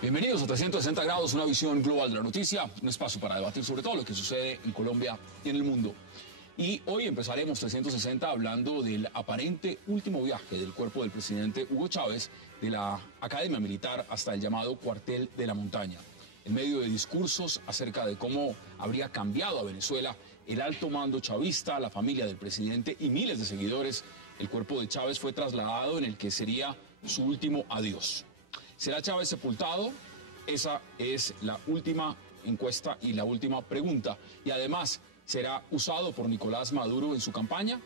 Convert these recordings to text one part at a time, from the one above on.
Bienvenidos a 360 grados, una visión global de la noticia, un espacio para debatir sobre todo lo que sucede en Colombia y en el mundo. Y hoy empezaremos 360 hablando del aparente último viaje del cuerpo del presidente Hugo Chávez de la Academia Militar hasta el llamado Cuartel de la Montaña. En medio de discursos acerca de cómo habría cambiado a Venezuela el alto mando chavista, la familia del presidente y miles de seguidores, el cuerpo de Chávez fue trasladado en el que sería su último adiós. ¿Será Chávez sepultado? Esa es la última encuesta y la última pregunta. Y además, ¿será usado por Nicolás Maduro en su campaña?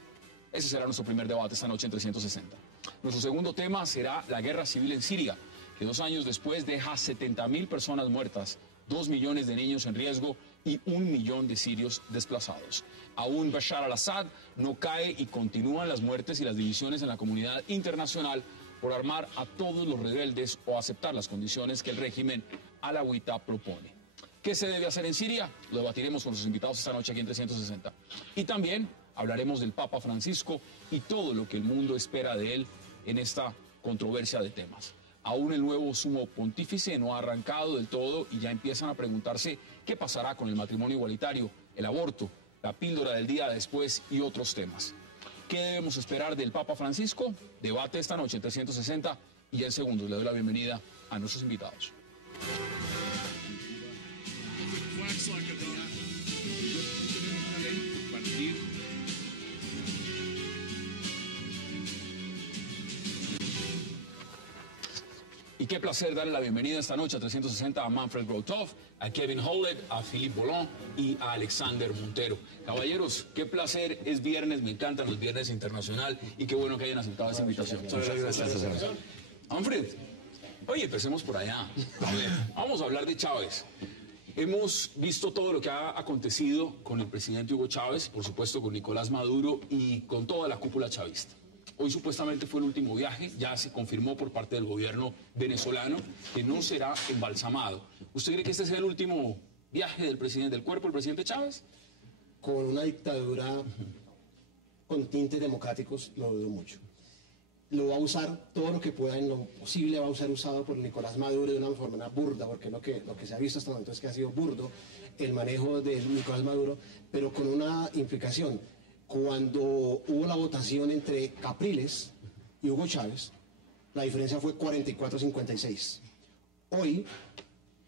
Ese será nuestro primer debate esta noche en 360. Nuestro segundo tema será la guerra civil en Siria, que 2 años después deja 70.000 personas muertas, 2 millones de niños en riesgo y 1 millón de sirios desplazados. Aún Bashar al-Assad no cae y continúan las muertes y las divisiones en la comunidad internacional por armar a todos los rebeldes o aceptar las condiciones que el régimen alawita propone. ¿Qué se debe hacer en Siria? Lo debatiremos con nuestros invitados esta noche aquí en 360. Y también hablaremos del Papa Francisco y todo lo que el mundo espera de él en esta controversia de temas. Aún el nuevo sumo pontífice no ha arrancado del todo y ya empiezan a preguntarse qué pasará con el matrimonio igualitario, el aborto, la píldora del día después y otros temas. ¿Qué debemos esperar del Papa Francisco? Debate esta noche en 360 y en segundos le doy la bienvenida a nuestros invitados. Y qué placer darle la bienvenida esta noche a 360 a Manfred Grotov, a Kevin Howlett, a Philippe Boulon y a Alexander Montero. Caballeros, qué placer, es viernes, me encantan los viernes internacional y qué bueno que hayan aceptado esta invitación. Muchas gracias. Manfred, oye, empecemos por allá. A ver, vamos a hablar de Chávez. Hemos visto todo lo que ha acontecido con el presidente Hugo Chávez, por supuesto con Nicolás Maduro y con toda la cúpula chavista. Hoy supuestamente fue el último viaje, ya se confirmó por parte del gobierno venezolano que no será embalsamado. ¿Usted cree que este sea el último viaje del presidente, del cuerpo del presidente Chávez? Con una dictadura con tintes democráticos, lo dudo mucho. Lo va a usar todo lo que pueda, en lo posible va a ser usado por Nicolás Maduro de una forma burda, porque lo que se ha visto hasta el momento es que ha sido burdo el manejo de Nicolás Maduro, pero con una implicación. Cuando hubo la votación entre Capriles y Hugo Chávez, la diferencia fue 44-56. Hoy,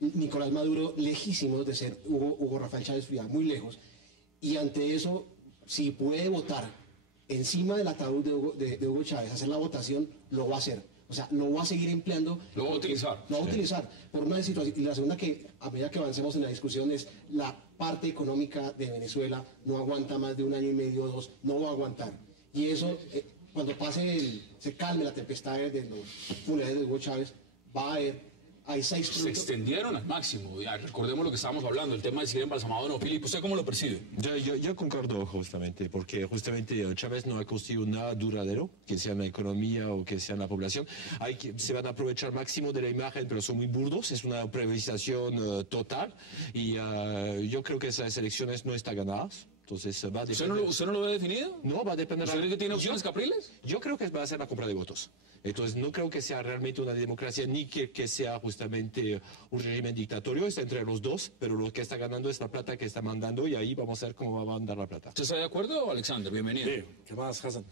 Nicolás Maduro, lejísimos de ser Hugo Rafael Chávez Frías, muy lejos, y ante eso, si puede votar encima del ataúd de Hugo Chávez, hacer la votación, lo va a hacer. O sea, lo va a seguir empleando. Lo va a utilizar. Lo va a utilizar por una situación. Y la segunda, que a medida que avancemos en la discusión, es la parte económica de Venezuela. No aguanta más de 1 año y medio o 2, no va a aguantar. Y eso, cuando se calme la tempestad de los funerales de Hugo Chávez, va a haber. Hay 6 Se extendieron al máximo. Ya, recordemos lo que estábamos hablando, el tema de si era embalsamado o no. Filipe, ¿usted cómo lo percibe? Yo concuerdo justamente, porque justamente Chávez no ha construido nada duradero, que sea en la economía o que sea en la población. Se van a aprovechar máximo de la imagen, pero son muy burdos, es una privatización total, y yo creo que esas elecciones no están ganadas. Entonces va a depender. ¿Usted no lo ve definido? No, va a depender. ¿Usted cree que tiene opciones Capriles? Yo creo que va a ser la compra de votos. Entonces no creo que sea realmente una democracia ni que sea justamente un régimen dictatorio, está entre los dos, pero lo que está ganando es la plata que está mandando y ahí vamos a ver cómo va a mandar la plata. ¿Usted está de acuerdo, Alexander? Bienvenido. Sí, ¿qué más, Hassan?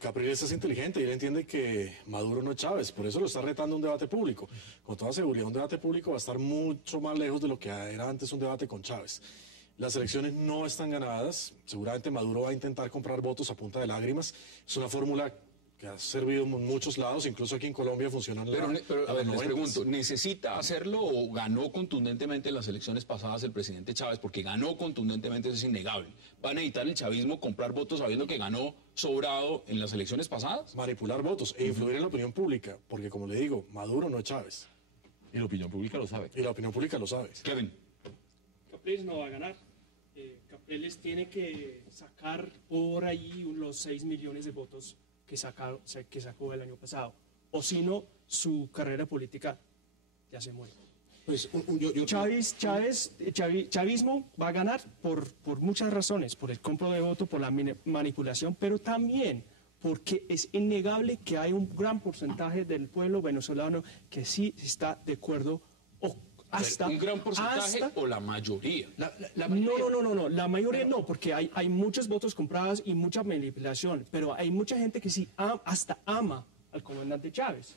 Capriles es inteligente y él entiende que Maduro no es Chávez, por eso lo está retando un debate público. Con toda seguridad un debate público va a estar mucho más lejos de lo que era antes un debate con Chávez. Las elecciones no están ganadas, seguramente Maduro va a intentar comprar votos a punta de lágrimas, es una fórmula que ha servido en muchos lados, incluso aquí en Colombia funciona en Pero a ver, les pregunto, ¿necesita hacerlo o ganó contundentemente en las elecciones pasadas el presidente Chávez? Porque ganó contundentemente, eso es innegable. ¿Va a necesitar el chavismo comprar votos sabiendo que ganó sobrado en las elecciones pasadas? Manipular votos e influir en la opinión pública, porque como le digo, Maduro no es Chávez. Y la opinión pública lo sabe. Y la opinión pública lo sabe. Kevin. Capriles no va a ganar. Capriles tiene que sacar por ahí los 6 millones de votos que sacó el año pasado. O si no, su carrera política ya se muere. Pues Chavismo va a ganar por muchas razones, por el compro de voto, por la manipulación, pero también porque es innegable que hay un gran porcentaje del pueblo venezolano que sí está de acuerdo o hasta... ¿Un gran porcentaje o la mayoría? No, la mayoría no, porque hay muchos votos comprados y mucha manipulación, pero hay mucha gente que sí hasta ama al comandante Chávez.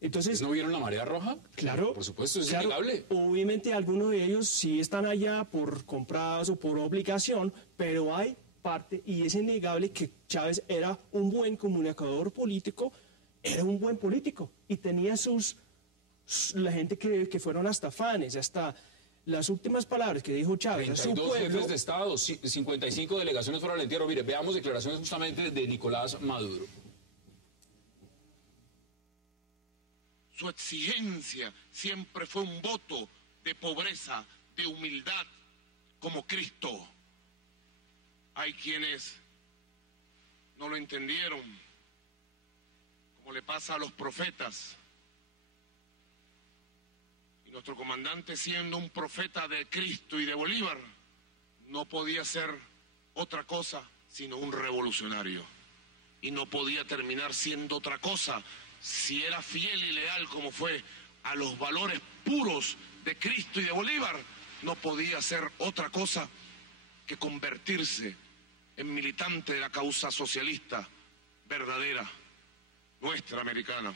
Entonces, ¿no vieron la marea roja? Claro. Por supuesto, es claro, innegable. Obviamente algunos de ellos sí están allá por comprados o por obligación, pero hay parte, y es innegable que Chávez era un buen comunicador político, era un buen político, y tenía la gente que fueron hasta fans, hasta las últimas palabras que dijo Chávez a su 32 pueblo. jefes de Estado, 55 delegaciones fueron al entierro. Mire, veamos declaraciones justamente de Nicolás Maduro. Su exigencia siempre fue un voto de pobreza, de humildad, como Cristo. Hay quienes no lo entendieron, como le pasa a los profetas. Y nuestro comandante, siendo un profeta de Cristo y de Bolívar, no podía ser otra cosa sino un revolucionario. Y no podía terminar siendo otra cosa si era fiel y leal como fue a los valores puros de Cristo y de Bolívar. No podía ser otra cosa que convertirse en militante de la causa socialista verdadera, nuestra americana.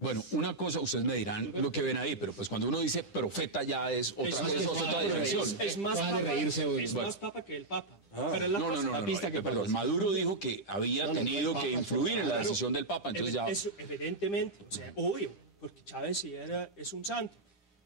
Bueno, una cosa, ustedes me dirán lo que ven ahí, pero pues cuando uno dice profeta ya es otra dimensión. Es más Para papa, reírse, güey. es más papa que el papa. Pero es No, perdón. Maduro dijo que había tenido que influir en la decisión del Papa, entonces ya... Eso, evidentemente, o sea, obvio, porque Chávez sí es un santo.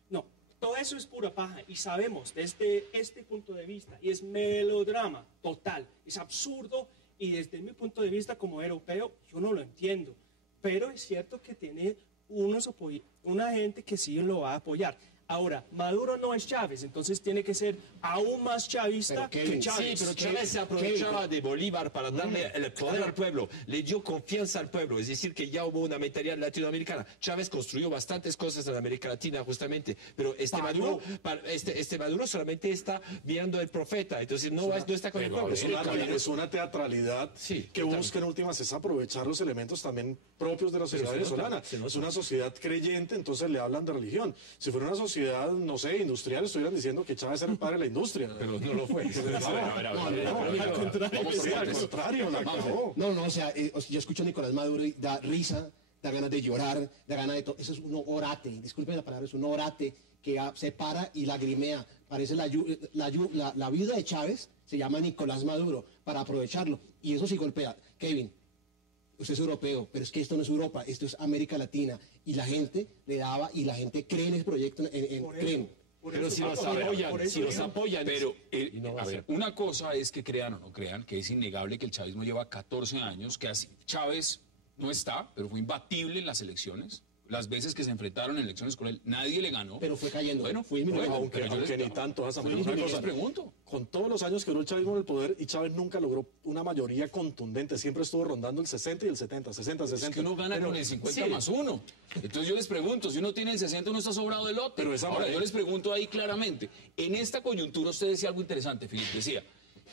No, todo eso es pura paja y sabemos desde este punto de vista, y es melodrama total, es absurdo, y desde mi punto de vista como europeo yo no lo entiendo, pero es cierto que tiene una gente que sí lo va a apoyar. Ahora, Maduro no es Chávez, entonces tiene que ser aún más chavista que Chávez. Sí, pero Chávez se aprovechaba de Bolívar para darle el poder al pueblo, le dio confianza al pueblo, es decir, que ya hubo una mentalidad latinoamericana. Chávez construyó bastantes cosas en América Latina, justamente, pero este Maduro solamente está viendo el profeta, entonces no está con el pueblo. Es una teatralidad que busca en últimas es aprovechar los elementos también propios de la sociedad venezolana. Es una sociedad creyente, entonces le hablan de religión. Si fuera una sociedad, no sé, industrial, estuvieran diciendo que Chávez era el padre de la industria. Pero no lo fue. Al contrario, la cagó. No, o sea, yo escucho a Nicolás Maduro y da risa, da ganas de llorar, da ganas de todo. Eso es un orate, disculpen la palabra, es un orate que se para y lagrimea. Parece la viuda de Chávez, se llama Nicolás Maduro, para aprovecharlo. Y eso sí golpea. Kevin, usted es europeo, pero es que esto no es Europa, esto es América Latina. Y la gente le daba, y la gente cree en ese proyecto, creen. Pero si los apoyan, pero a ver, una cosa es que crean o no crean, que es innegable que el chavismo lleva 14 años, que así, Chávez no está, pero fue imbatible en las elecciones. Las veces que se enfrentaron en elecciones con él, nadie le ganó. Pero fue cayendo. Bueno, aunque ni tanto. Una cosa pregunto. Con todos los años que duró el chavismo en el poder, y Chávez nunca logró una mayoría contundente. Siempre estuvo rondando el 60 y el 70, 60, 60. Es que uno gana con el 50 más 1. Entonces yo les pregunto, si uno tiene el 60, uno está sobrado del lote. Pero ahora, yo les pregunto ahí claramente, en esta coyuntura usted decía algo interesante, Filipe, decía,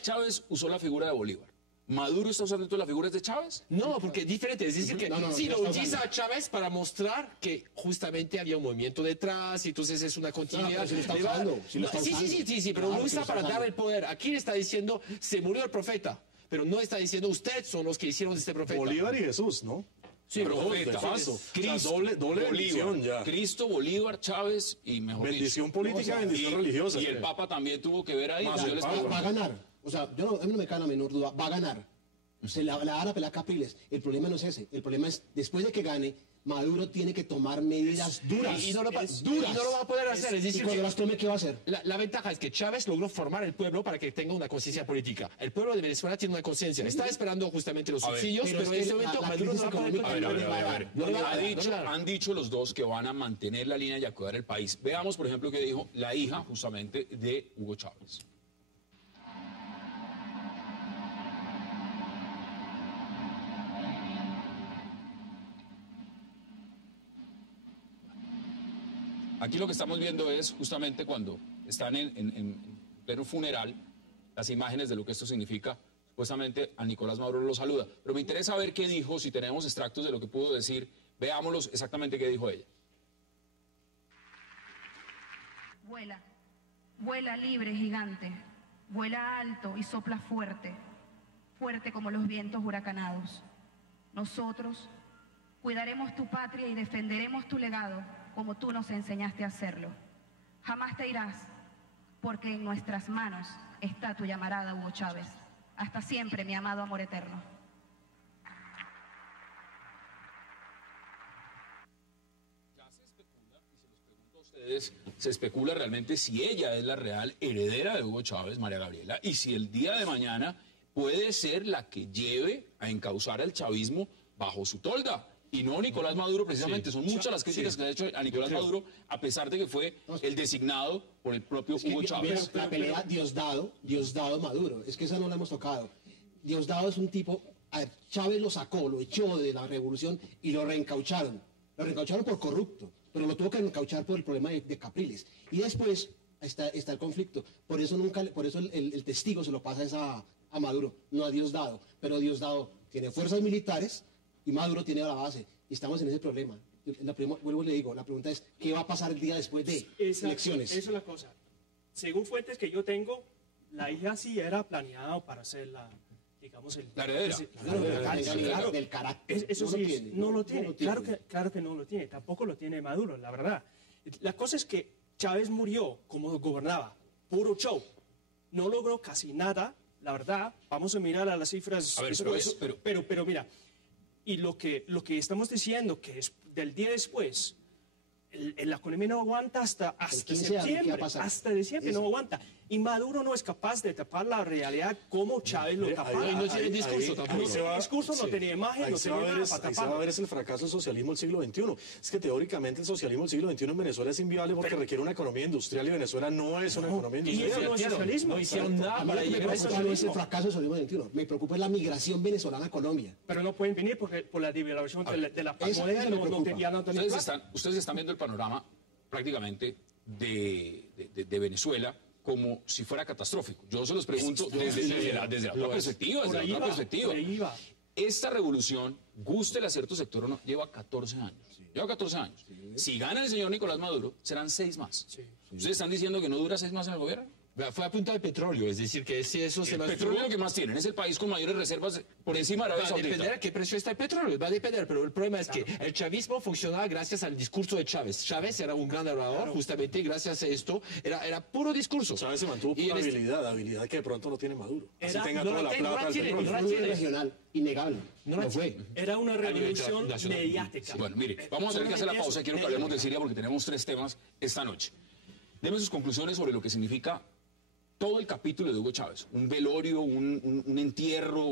Chávez usó la figura de Bolívar. ¿Maduro está usando todas las figuras de Chávez? No, porque es diferente. Es decir, que si lo utiliza a Chávez para mostrar que justamente había un movimiento detrás y entonces es una continuidad. Sí, pero no está para dar el poder. Aquí le está diciendo, se murió el profeta, pero no está diciendo, ustedes son los que hicieron este profeta. Bolívar y Jesús, ¿no? Sí, profeta, de paso. Cristo, doble Bolívar, bendición ya. Cristo, Bolívar, Chávez y mejor bendición política, bendición religiosa. Y el Papa también tuvo que ver ahí. Va a ganar. O sea, a mí no me cae la menor duda. Va a ganar. Se la van a pelar Capriles. El problema no es ese. El problema es, después de que gane, Maduro tiene que tomar medidas duras. Y no lo va a poder hacer. Es decir, y cuando las tome, ¿qué va a hacer? La ventaja es que Chávez logró formar el pueblo para que tenga una conciencia política. El pueblo de Venezuela tiene una conciencia. Está esperando justamente los subsidios, pero en este momento Maduro no va a poder. Han dicho los dos que van a mantener la línea y a cuidar el país. Veamos, por ejemplo, que dijo la hija justamente de Hugo Chávez. Aquí lo que estamos viendo es justamente cuando están en pleno funeral, las imágenes de lo que esto significa. Supuestamente a Nicolás Maduro lo saluda. Pero me interesa ver qué dijo, si tenemos extractos de lo que pudo decir. Veámoslos exactamente qué dijo ella. Vuela, vuela libre, gigante. Vuela alto y sopla fuerte, fuerte como los vientos huracanados. Nosotros cuidaremos tu patria y defenderemos tu legado como tú nos enseñaste a hacerlo. Jamás te irás, porque en nuestras manos está tu llamarada, Hugo Chávez. Hasta siempre, mi amado amor eterno. Ya se especula, y se los pregunto a ustedes, se especula realmente si ella es la real heredera de Hugo Chávez, María Gabriela, y si el día de mañana puede ser la que lleve a encauzar al chavismo bajo su tolda. Y no Nicolás Maduro, precisamente. Son muchas las críticas que se han hecho a Nicolás Maduro, a pesar de que fue el designado por el propio Hugo Chávez. La pelea Diosdado Maduro, es que esa no la hemos tocado. Diosdado es un tipo, a ver, Chávez lo sacó, lo echó de la revolución y lo reencaucharon. Lo reencaucharon por corrupto, pero lo tuvo que reencauchar por el problema de Capriles. Y después está el conflicto. Por eso el testigo se lo pasa a Maduro, no a Diosdado. Pero Diosdado tiene fuerzas militares y Maduro tiene la base. Y estamos en ese problema. Vuelvo y le digo, la pregunta es, ¿qué va a pasar el día después de elecciones? Esa es la cosa. Según fuentes que yo tengo, la hija sí era planeada para ser la, digamos, la heredera. Claro, del carácter. Eso sí, no lo tiene. Claro que no lo tiene. Tampoco lo tiene Maduro, la verdad. La cosa es que Chávez murió como gobernaba. Puro show. No logró casi nada, la verdad. Vamos a mirar a las cifras. A ver, pero mira, y lo que estamos diciendo, que es del día después, la economía no aguanta hasta septiembre, hasta diciembre no aguanta. Y Maduro no es capaz de tapar la realidad como Chávez lo tapaba. Y no tiene discurso tampoco. No tiene discurso, no tenía imagen, no tenía nada para Ahí se va a tapar. ver es el fracaso del socialismo del siglo XXI. Es que teóricamente el socialismo del siglo XXI en Venezuela es inviable porque requiere una economía industrial y Venezuela no es una economía Y industrial. eso no es socialismo. No hicieron nada A mí lo para que me llegar a eso. preocupa no es el fracaso del socialismo XXI. Me preocupa es la migración venezolana a Colombia. Pero no pueden venir porque por la devaluación de la eso moneda me preocupa. ya no tienen plata. Ustedes están viendo el panorama prácticamente de Venezuela como si fuera catastrófico. Yo se los pregunto desde la otra perspectiva, Por ahí va. Esta revolución, guste el cierto sector o no, lleva 14 años. Lleva 14 años. Si gana el señor Nicolás Maduro, serán 6 más. ¿Ustedes están diciendo que no dura 6 más en el gobierno? Fue a punta de petróleo, es decir, que si eso se El mantuvo... petróleo que más tienen es el país con mayores reservas por encima de Arabia Va a Saudita. depender a qué precio está el petróleo, va a depender, pero el problema es que el chavismo funcionaba gracias al discurso de Chávez. Chávez era un gran orador, justamente gracias a esto, era puro discurso. Chávez se mantuvo Y por en habilidad que de pronto no tiene Maduro. Así Era- tenga no toda la la tiene, no plata la del tiene, petróleo. no la Es un tiene. regional, innegable. No la fue. Era una revolución nacional. mediática. Bueno, mire, vamos a tener que hacer la pausa. Quiero que hablemos de Siria porque tenemos 3 temas esta noche. Deme sus conclusiones sobre lo que significa todo el capítulo de Hugo Chávez. Un velorio, un entierro,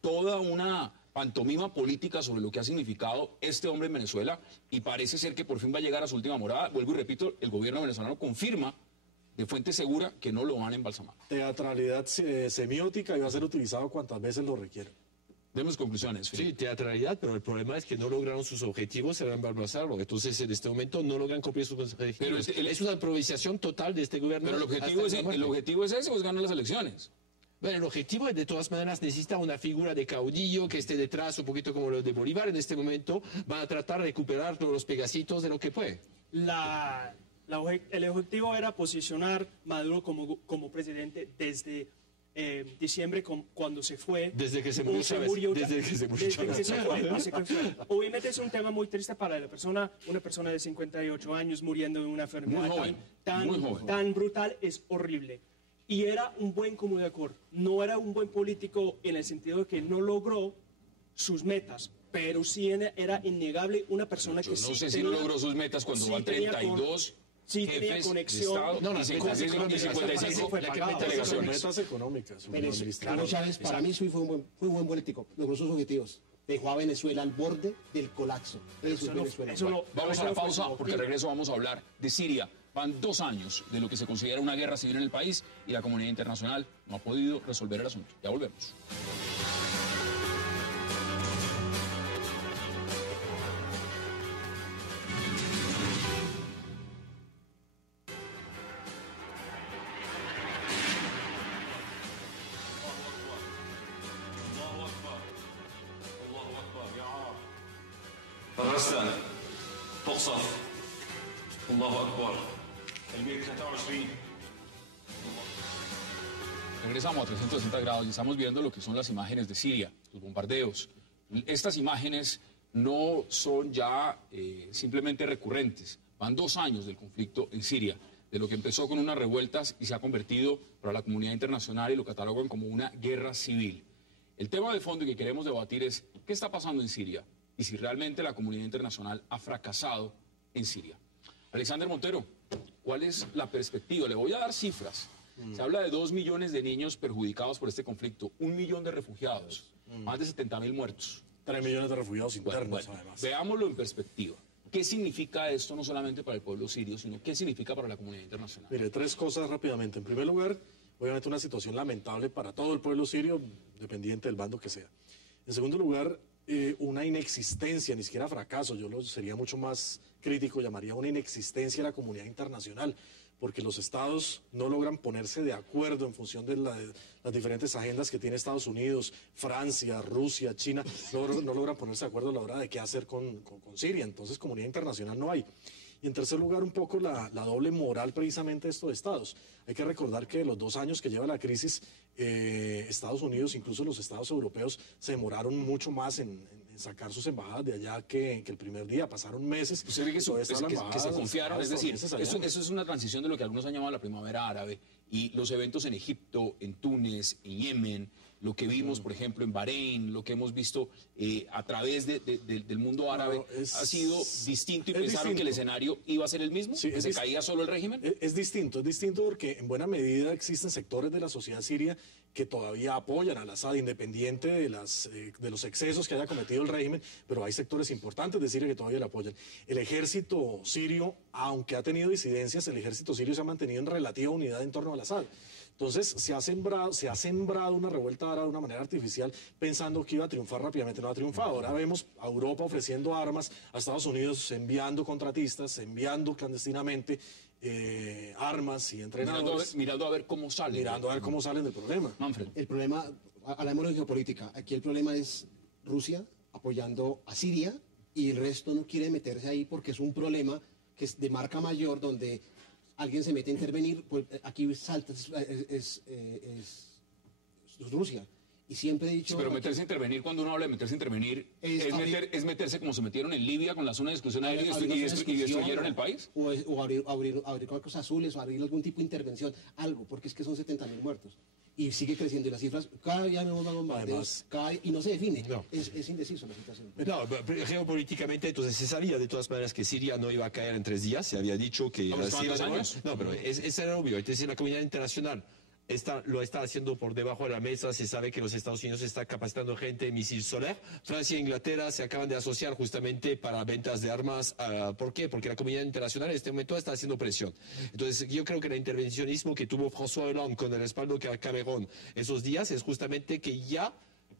toda una pantomima política sobre lo que ha significado este hombre en Venezuela y parece ser que por fin va a llegar a su última morada. Vuelvo y repito, el gobierno venezolano confirma de fuente segura que no lo van a embalsamar. Teatralidad semiótica y va a ser utilizado cuantas veces lo requiera. Demos conclusiones. Sí, Felipe. teatralidad, pero el problema es que no lograron sus objetivos, se van a embalsarlo. Entonces, en este momento no logran cumplir sus objetivos. Pero es una improvisación total de este gobierno. Pero el objetivo es ese, pues ganar las elecciones. Bueno, el objetivo de todas maneras necesita una figura de caudillo que esté detrás, un poquito como lo de Bolívar. En este momento van a tratar de recuperar todos los pedacitos de lo que puede. El objetivo era posicionar Maduro como presidente desde diciembre cuando se fue. Desde que se murió Chávez. Desde que se murió Chávez. Obviamente es un tema muy triste para una persona de 58 años muriendo de una enfermedad Muy joven, muy joven. tan brutal, es horrible. Y era un buen comunicador, no era un buen político en el sentido de que no logró sus metas, pero sí era innegable una persona Yo que no sí sé si tenía- logró sus metas cuando sí van tenía 32 sí tenía jefes de conexión. Estado No, y las 55 fue pagado. delegaciones. Metas económicas. Hugo Chávez, para mí, fue un buen político. Logró sus objetivos. Dejó a Venezuela al borde del colapso. Eso es Venezuela. Vamos a la pausa porque al regreso vamos a hablar de Siria. Van 2 años de lo que se considera una guerra civil en el país y la comunidad internacional no ha podido resolver el asunto. Ya volvemos. أفغانستان فوق صف الله أكبر الميل 23. Regresamos a 360 grados y estamos viendo lo que son las imágenes de Siria, los bombardeos. Estas imágenes no son ya simplemente recurrentes. Van 2 años del conflicto en Siria, de lo que empezó con unas revueltas y se ha convertido para la comunidad internacional y lo catalogan como una guerra civil. El tema de fondo que queremos debatir es qué está pasando en Siria y si realmente la comunidad internacional ha fracasado en Siria. Alexander Montero, ¿cuál es la perspectiva? Le voy a dar cifras. Se habla de 2 millones de niños perjudicados por este conflicto, 1 millón de refugiados, más de 70.000 muertos. 3 millones de refugiados internos, además. Veámoslo en perspectiva. ¿Qué significa esto no solamente para el pueblo sirio, sino qué significa para la comunidad internacional? Mire, 3 cosas rápidamente. En primer lugar, obviamente una situación lamentable para todo el pueblo sirio, dependiente del bando que sea. En segundo lugar, una inexistencia, ni siquiera fracaso, sería mucho más crítico, llamaría una inexistencia de la comunidad internacional, porque los estados no logran ponerse de acuerdo en función de las diferentes agendas que tiene Estados Unidos, Francia, Rusia, China, no logran ponerse de acuerdo a la hora de qué hacer con Siria. Entonces, comunidad internacional no hay. Y en tercer lugar, un poco la doble moral precisamente de estos estados. Hay que recordar que los 2 años que lleva la crisis, Estados Unidos, incluso los estados europeos, se demoraron mucho más en sacar sus embajadas de allá que el primer día. Pasaron meses. Usted ve que se confiaron, es decir, eso es una transición de lo que algunos han llamado la primavera árabe y los eventos en Egipto, en Túnez, en Yemen, lo que vimos, por ejemplo, en Bahrein, lo que hemos visto a través del mundo árabe, ha sido distinto y pensaron que el escenario iba a ser el mismo, sí, que se caía solo el régimen. Es distinto porque en buena medida existen sectores de la sociedad siria que todavía apoyan al Assad, independiente de los excesos que haya cometido el régimen, pero hay sectores importantes de Siria que todavía le apoyan. El ejército sirio, aunque ha tenido disidencias, el ejército sirio se ha mantenido en relativa unidad en torno al Assad. Entonces se ha sembrado una revuelta árabe de una manera artificial pensando que iba a triunfar rápidamente. No ha triunfado. Ahora vemos a Europa ofreciendo armas, a Estados Unidos enviando contratistas, enviando clandestinamente armas y entrenadores. Mirando a ver cómo salen. Mirando a ver cómo salen del problema. Manfred. El problema, hablamos de geopolítica, aquí el problema es Rusia apoyando a Siria y el resto no quiere meterse ahí porque es un problema que es de marca mayor donde alguien se mete a intervenir, pues aquí salta, es Rusia. Y siempre he dicho... Sí, pero meterse a intervenir, cuando uno habla de meterse a intervenir, es meterse como se metieron en Libia con la zona de exclusión aérea y destruyeron el país. O abrir cosas azules, o abrir algún tipo de intervención, algo, porque es que son 70.000 muertos. Y sigue creciendo, y las cifras, cada día vemos más bombardeos, y no se define, es indeciso la situación. No, geopolíticamente entonces se sabía de todas maneras que Siria no iba a caer en 3 días, se había dicho que... No, pero eso era obvio, entonces la comunidad internacional lo está haciendo por debajo de la mesa. Se sabe que los Estados Unidos están capacitando gente en misil solar. Francia e Inglaterra se acaban de asociar justamente para ventas de armas. ¿Por qué? Porque la comunidad internacional en este momento está haciendo presión. Entonces yo creo que el intervencionismo que tuvo François Hollande con el respaldo que Cameron esos días es justamente que ya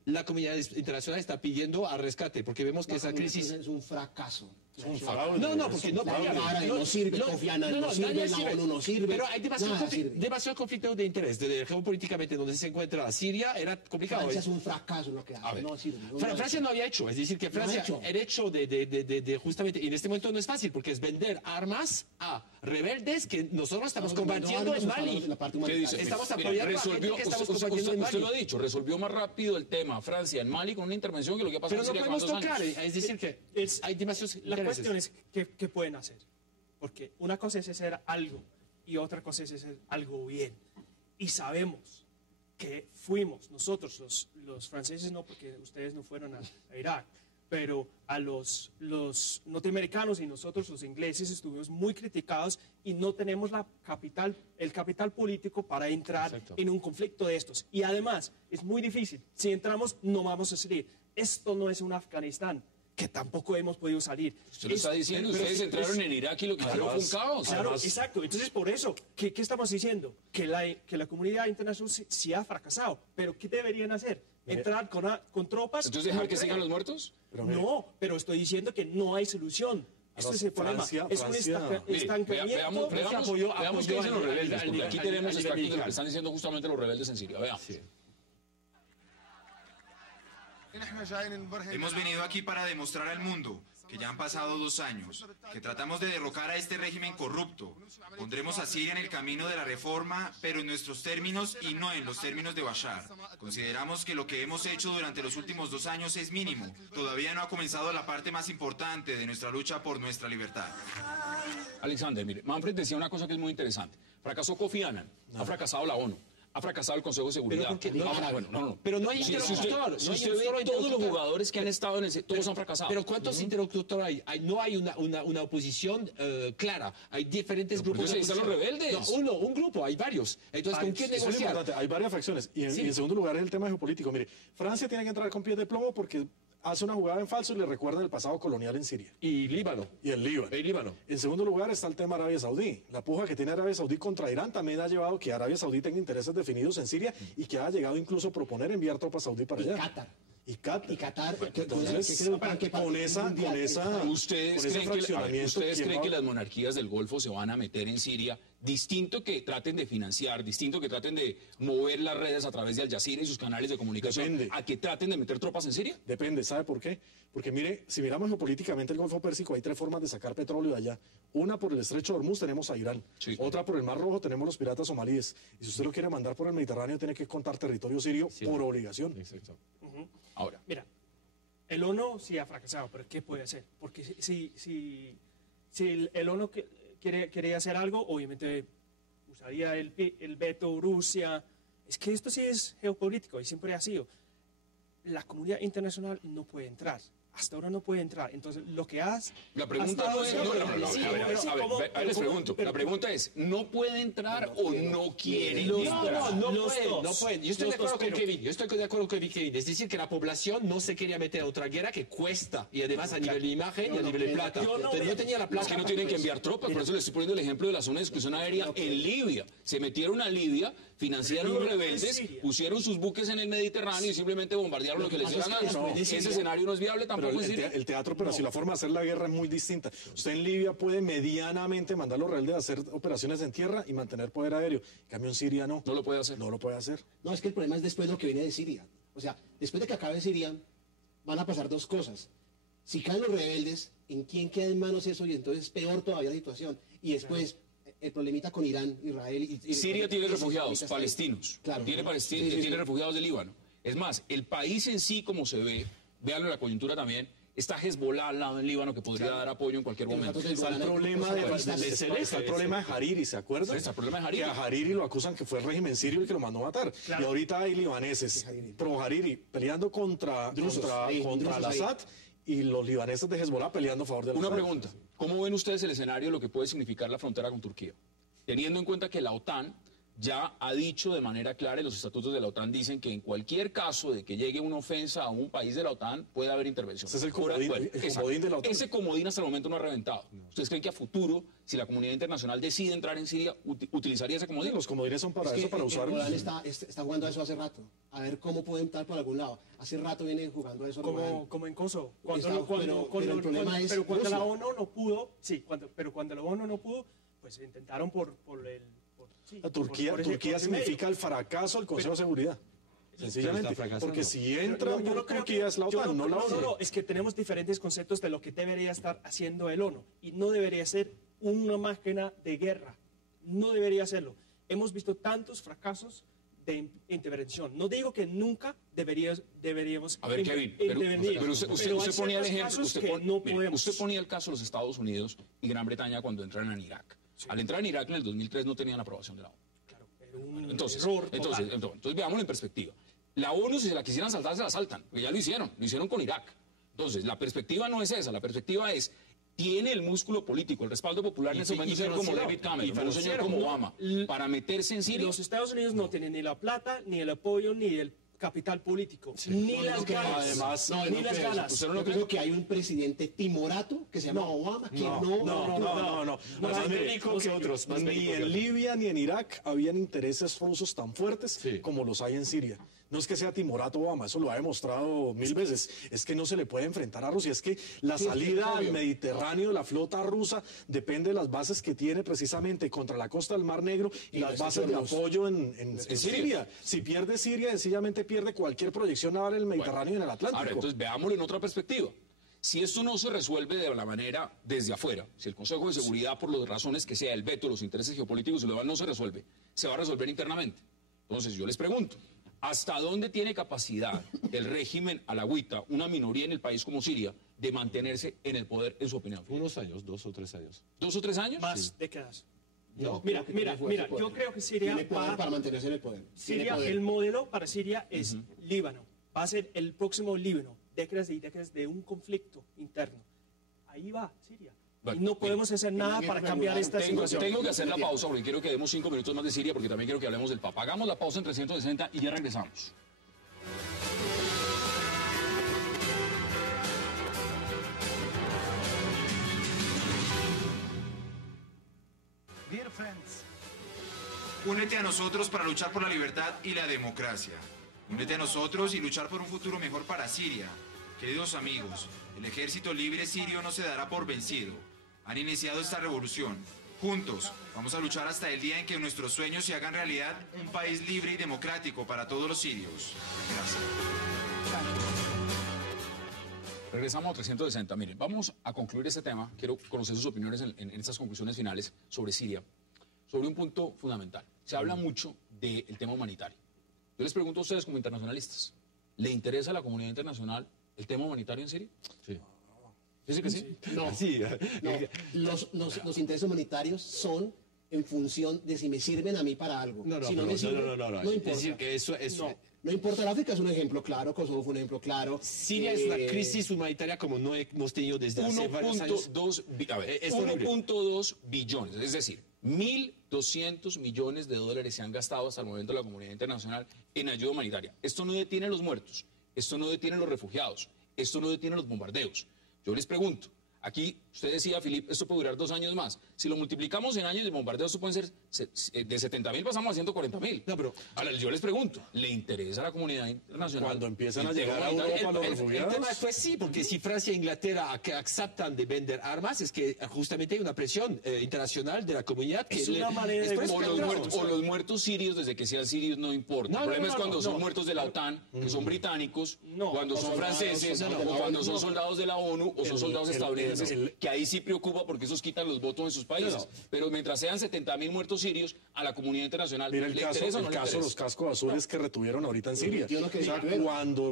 la comunidad internacional está pidiendo al rescate, porque vemos que esa crisis es un fracaso. No, porque no sirve, no sirve. Pero hay demasiado conflicto de interés. Geopolíticamente, donde se encuentra Siria, era complicado. Francia es un fracaso lo que hace. No sirve. Francia no había hecho. Es decir, que Francia, el hecho de justamente, y en este momento no es fácil, porque es vender armas a rebeldes que nosotros estamos combatiendo en Mali. ¿Qué dice? Estamos apoyando a gente que estamos combatiendo en Mali. Usted lo ha dicho, resolvió más rápido el tema Francia en Mali con una intervención que lo que ha pasado en Siria con 2 años. Es decir, que hay demasiados La cuestión es qué pueden hacer. Porque una cosa es hacer algo y otra cosa es hacer algo bien. Y sabemos que fuimos nosotros, los franceses no, porque ustedes no fueron a Irak, pero a los norteamericanos y nosotros los ingleses estuvimos muy criticados y no tenemos el capital político para entrar en un conflicto de estos. Y además es muy difícil. Si entramos no vamos a salir. Esto no es un Afganistán, que tampoco hemos podido salir. Usted lo está diciendo, ustedes entraron en Irak y lo que hicieron fue un caos. Claro, exacto. Entonces, por eso, ¿qué estamos diciendo? Que la comunidad internacional sí ha fracasado. ¿Pero qué deberían hacer? ¿Entrar con tropas? ¿Entonces dejar que sigan los muertos? No, pero estoy diciendo que no hay solución. Este es el problema. Es un estancamiento. Veamos qué dicen los rebeldes, porque aquí tenemos extractos de lo que están diciendo justamente los rebeldes en Siria. Vean. Hemos venido aquí para demostrar al mundo que ya han pasado 2 años, que tratamos de derrocar a este régimen corrupto. Pondremos a Siria en el camino de la reforma, pero en nuestros términos y no en los términos de Bashar. Consideramos que lo que hemos hecho durante los últimos 2 años es mínimo. Todavía no ha comenzado la parte más importante de nuestra lucha por nuestra libertad. Alexander, mire, Manfred decía una cosa que es muy interesante. Fracasó Kofi Annan, ha fracasado la ONU. Ha fracasado el Consejo de Seguridad. Pero no hay Si interlocutor. usted ve todos los jugadores que han estado en ese, todos han fracasado. Pero ¿cuántos interlocutores hay? No hay una oposición clara. Hay diferentes grupos. Entonces están los rebeldes. No, un grupo, hay varios. Entonces, ¿con quién Eso es negociar? importante, hay varias facciones. Y en segundo lugar es el tema geopolítico. Mire, Francia tiene que entrar con pies de plomo porque hace una jugada en falso y le recuerda el pasado colonial en Siria. Y Líbano. Y el Líbano. En segundo lugar está el tema Arabia Saudí. La puja que tiene Arabia Saudí contra Irán también ha llevado que Arabia Saudí tenga intereses definidos en Siria y que haya llegado incluso a proponer enviar tropas saudí para allá. Y Qatar. Entonces, con esa ¿Ustedes creen que las monarquías del Golfo se van a meter en Siria? Distinto que traten de financiar, distinto que traten de mover las redes a través de Al Jazeera y sus canales de comunicación, a que traten de meter tropas en Siria. Depende, ¿sabe por qué? Porque mire, si miramos geopolíticamente el Golfo Pérsico, hay 3 formas de sacar petróleo de allá. Una por el Estrecho de Hormuz tenemos a Irán, otra por el Mar Rojo tenemos los piratas somalíes. Y si usted lo quiere mandar por el Mediterráneo, tiene que contar territorio sirio por obligación. Exacto. Ahora, mira, el ONU sí ha fracasado, pero ¿qué puede hacer? Porque si el ONU quería hacer algo, obviamente usaría el veto Rusia. Es que esto sí es geopolítico y siempre ha sido. La comunidad internacional no puede entrar. Hasta ahora no puede entrar. Entonces, lo que hace... La pregunta no es... les pregunto. La pregunta es, ¿no puede entrar o no quiere entrar? No pueden. Yo estoy de acuerdo con Kevin. Es decir, que la población no se quería meter a otra guerra que cuesta. Y además a nivel de imagen y a nivel de plata. No tenía la plata. Es que no tienen que enviar tropas. Por eso les estoy poniendo el ejemplo de la zona de exclusión aérea en Libia. Se metieron a Libia, financiaron los rebeldes, pusieron sus buques en el Mediterráneo y simplemente bombardearon lo que les diera gana. Ese escenario no es viable tampoco. El teatro, pero si la forma de hacer la guerra es muy distinta. Usted en Libia puede medianamente mandar a los rebeldes a hacer operaciones en tierra y mantener poder aéreo. En cambio en Siria no. No lo puede hacer. No lo puede hacer. No, es que el problema es después de lo que viene de Siria. O sea, después de que acabe Siria, van a pasar 2 cosas. Si caen los rebeldes, ¿en quién queda en manos eso? Y entonces es peor todavía la situación. Y después... el problemita con Irán, Israel y Siria tiene refugiados palestinos, claro, tiene refugiados del Líbano. Es más, el país en sí, como se ve, véanlo en la coyuntura también, está Hezbollah al lado del Líbano que podría dar apoyo en cualquier momento. Está el problema de Hariri, ¿se acuerdan? Está el problema de Hariri. Que a Hariri lo acusan que fue el régimen sirio el que lo mandó a matar. Claro. Y ahorita hay libaneses pro Hariri peleando contra al-Assad y los libaneses de Hezbollah peleando a favor del Una pregunta, ¿cómo ven ustedes el escenario de lo que puede significar la frontera con Turquía? Teniendo en cuenta que la OTAN ya ha dicho de manera clara, y los estatutos de la OTAN dicen que en cualquier caso de que llegue una ofensa a un país de la OTAN, puede haber intervención. Ese es el comodín de la OTAN. Ese comodín hasta el momento no ha reventado. ¿Ustedes creen que a futuro, si la comunidad internacional decide entrar en Siria, utilizaría ese comodín? Los comodines son para eso, para usarlos. Está jugando a eso hace rato. A ver cómo puede entrar por algún lado. Hace rato viene jugando a eso. Como en Kosovo. Pero el problema es... Pero cuando la ONU no pudo, pero cuando la ONU no pudo, pues intentaron por el... Turquía significa el fracaso del Consejo de Seguridad. Sencillamente, porque si entra Turquía es la OTAN, no la ONU. No, es que tenemos diferentes conceptos de lo que debería estar haciendo el ONU y no debería ser una máquina de guerra, no debería serlo. Hemos visto tantos fracasos de intervención. No digo que nunca deberíamos a ver, Kevin, pero usted ponía el ejemplo, usted ponía el caso de los Estados Unidos y Gran Bretaña cuando entraron en Irak. Sí. Al entrar en Irak en el 2003 no tenían aprobación de la ONU. Claro, pero entonces veámoslo en perspectiva. La ONU, si se la quisieran saltar, se la saltan, porque ya lo hicieron con Irak. Entonces, la perspectiva no es esa, la perspectiva es, tiene el músculo político, el respaldo popular en ese momento, un señor como David Cameron, un señor como Obama, para meterse en Siria. Los Estados Unidos no tienen ni la plata, ni el apoyo, ni el capital político, ni las ganas. Además, ni las ganas. Yo creo que hay un presidente timorato que se llama Obama, que no. Más bélico que otros. Ni en Libia ni en Irak habían intereses rusos tan fuertes como los hay en Siria. No es que sea timorato Obama, eso lo ha demostrado 1000 veces. Es que no se le puede enfrentar a Rusia. Es que la salida al Mediterráneo, la flota rusa, depende de las bases que tiene precisamente contra la costa del Mar Negro y las bases de apoyo en Siria. Si pierde Siria, sencillamente pierde cualquier proyección naval en el Mediterráneo y en el Atlántico. Ahora, entonces veámoslo en otra perspectiva. Si esto no se resuelve de la manera desde afuera, si el Consejo de Seguridad, por las razones que sea, el veto, los intereses geopolíticos y lo demás no se resuelve, se va a resolver internamente. Entonces yo les pregunto, ¿hasta dónde tiene capacidad el régimen alawita, una minoría en el país como Siria, de mantenerse en el poder, en su opinión? Unos años, 2 o 3 años. ¿2 o 3 años? Más décadas. No, Mira, creo que tiene fuerza y poder. yo creo que Siria Tiene poder para mantenerse en el poder. Tiene Siria, poder. el modelo para Siria es Líbano. Va a ser el próximo Líbano. Décadas y décadas de un conflicto interno. Ahí va Siria. Bueno, y no podemos hacer nada para cambiar esta situación. Tengo que hacer la pausa porque quiero que demos 5 minutos más de Siria porque también quiero que hablemos del Papa. Hagamos la pausa en 360 y ya regresamos. Únete a nosotros para luchar por la libertad y la democracia. Únete a nosotros y luchar por un futuro mejor para Siria. Queridos amigos, el ejército libre sirio no se dará por vencido. Han iniciado esta revolución. Juntos, vamos a luchar hasta el día en que nuestros sueños se hagan realidad, un país libre y democrático para todos los sirios. Gracias. Regresamos a 360. Miren, vamos a concluir este tema. Quiero conocer sus opiniones en estas conclusiones finales sobre Siria, sobre un punto fundamental. Se habla mucho del tema humanitario. Yo les pregunto a ustedes como internacionalistas, ¿le interesa a la comunidad internacional el tema humanitario en Siria? Sí. ¿Dice que sí? No, Sí. no. Los intereses humanitarios son en función de si me sirven a mí para algo. Si no me sirven, no importa. Es decir, que eso es... No importa, el África es un ejemplo claro, Kosovo fue un ejemplo claro. Siria es una crisis humanitaria como no hemos tenido desde hace varios años. 1.2 billones, es decir, 1.200 millones de dólares se han gastado hasta el momento la comunidad internacional en ayuda humanitaria. Esto no detiene a los muertos, esto no detiene a los refugiados, esto no detiene a los bombardeos. Yo les pregunto, aquí usted decía, Filip, esto puede durar 2 años más. Si lo multiplicamos en años de bombardeo, esto pueden ser de 70.000 pasamos a 140.000. No, pero ahora yo les pregunto, ¿le interesa a la comunidad internacional? Cuando empiezan a el tema llegar a humanitario? Europa los el refugiados. tema fue sí, porque si Francia e Inglaterra que aceptan de vender armas, es que justamente hay una presión internacional de la comunidad que Es una manera de- por eso O que los, entramos. los muertos sirios, desde que sean sirios, no importa. No, El problema no, es cuando no, son no. muertos de la OTAN, que son británicos, No, cuando o son soldados, franceses, soldados de o la cuando ONU. son soldados de la ONU, o son soldados estadounidenses, que ahí sí preocupa porque esos quitan los votos en sus países. Pero mientras sean 70.000 muertos sirios, a la comunidad internacional Mira el ¿le caso, interesa o no el le caso de los interesa? cascos azules que retuvieron ahorita en Siria. Yo no O quería sea, ver.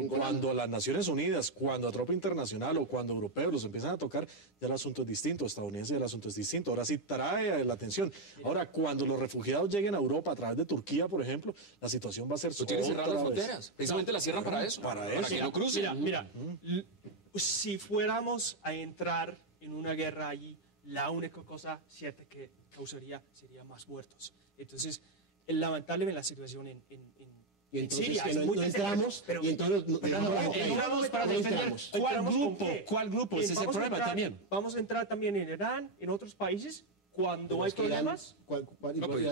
cuando las Naciones Unidas, cuando a tropa internacional o cuando europeos los empiezan a tocar, ya el asunto es distinto, estadounidense ya el asunto es distinto. Ahora sí trae la atención. Ahora, cuando los refugiados lleguen a Europa a través de Turquía, por ejemplo, la situación va a ser Tú quieres cerrar las otra vez. fronteras. Precisamente las cierran para eso. Para Para eso. que no crucen. Mira, si fuéramos a entrar en una guerra allí, la única cosa cierta que causaría sería más muertos. Entonces, lamentablemente la situación en Y entonces Siria que es no, muy no entramos, pero- y entonces Entramos para no defender entramos. cuál ¿Entramos grupo, con qué? cuál grupo, ese es el Vamos a problema entrar- también. Vamos a entrar también en Irán, en otros países, cuando Pero hay es que Irán- problemas. ¿Cuál pues,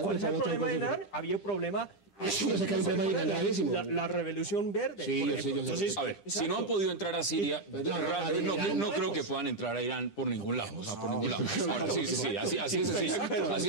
¿Cuál es el problema de Irán? Había problema. Yo sé que hay un problema de Irán gravísimo. La revolución verde. Sí, por yo sé, ejemplo. yo sé. Entonces, A ver, si no han exacto. podido entrar a Siria, No, no creo que puedan entrar a Irán por ningún lado. O sea, por ningún lado. Ahora, sí, así es sencillo. Así